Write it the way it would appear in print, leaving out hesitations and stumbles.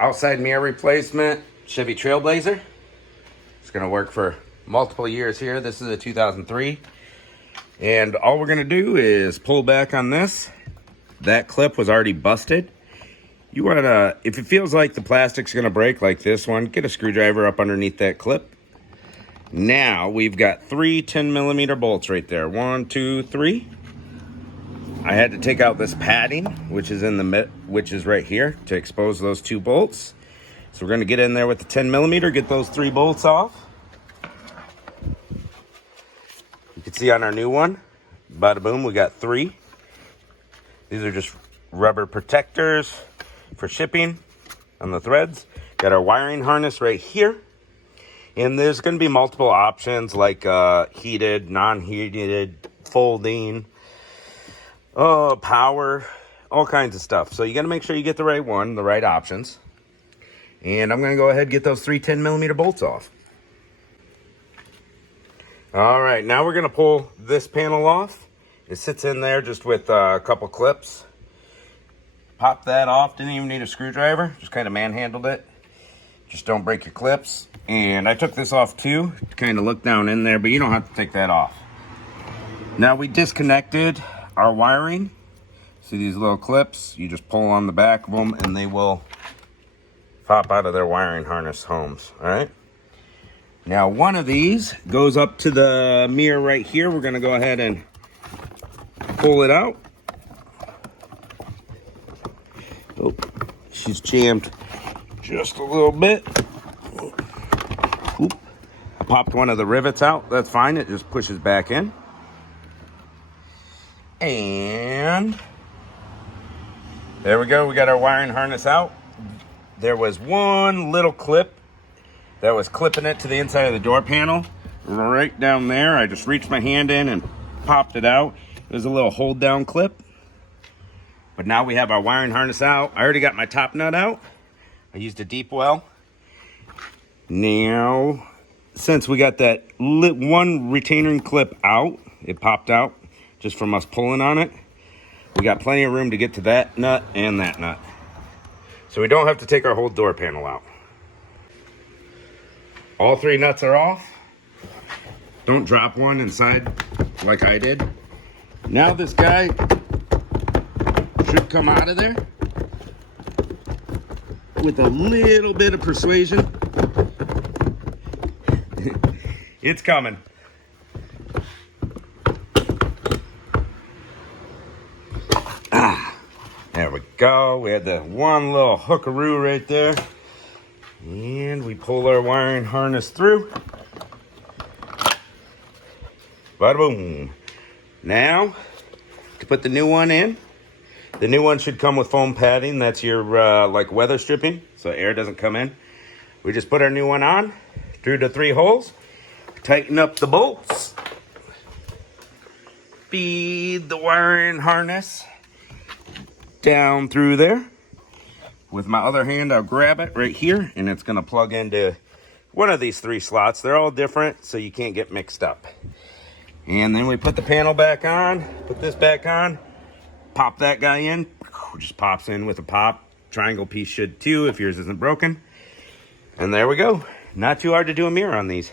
outside mirror replacement, Chevy Trailblazer. It's going to work for multiple years here. This is a 2003. And all we're going to do is pull back on this. That clip was already busted. You want to, if it feels like the plastic's going to break like this one, get a screwdriver up underneath that clip. Now we've got 3 10mm bolts right there. 1, 2, 3. I had to take out this padding, which is right here, to expose those 2 bolts. So we're going to get in there with the 10mm, get those 3 bolts off. You can see on our new one, bada boom, we got 3. These are just rubber protectors for shipping on the threads. Got our wiring harness right here. And there's going to be multiple options like heated, non-heated, folding, power, all kinds of stuff. So you got to make sure you get the right one, the right options. And I'm going to go ahead and get those 3 10mm bolts off. All right, now we're going to pull this panel off. It sits in there just with a couple clips. Pop that off, didn't even need a screwdriver, just kind of manhandled it. Just don't break your clips. And I took this off too, to kind of look down in there, but you don't have to take that off. Now we disconnected our wiring. See these little clips? You just pull on the back of them and they will pop out of their wiring harness homes, all right? Now one of these goes up to the mirror right here. We're gonna go ahead and pull it out. Oh, she's jammed just a little bit. Oop. I popped one of the rivets out. That's fine. It just pushes back in. And there we go. We got our wiring harness out. There was one little clip that was clipping it to the inside of the door panel. Right down there. I just reached my hand in and popped it out. There's a little hold down clip. But now we have our wiring harness out. I already got my top nut out. I used a deep well. Now, since we got that one retaining clip out, it popped out just from us pulling on it. We got plenty of room to get to that nut and that nut. So we don't have to take our whole door panel out. All 3 nuts are off. Don't drop one inside like I did. Now this guy should come out of there with a little bit of persuasion. It's coming. There we go. We had the one little hookaroo right there. And we pull our wiring harness through. Bada boom. Now, to put the new one in, the new one should come with foam padding. That's your like weather stripping, so air doesn't come in. We just put our new one on through the 3 holes. Tighten up the bolts. Feed the wiring harness down through there. With my other hand, I'll grab it right here, and it's going to plug into one of these 3 slots. They're all different, so you can't get mixed up. And then we put the panel back on, put this back on, pop that guy in. Just pops in with a pop. Triangle piece should too if yours isn't broken. And there we go. Not too hard to do a mirror on these.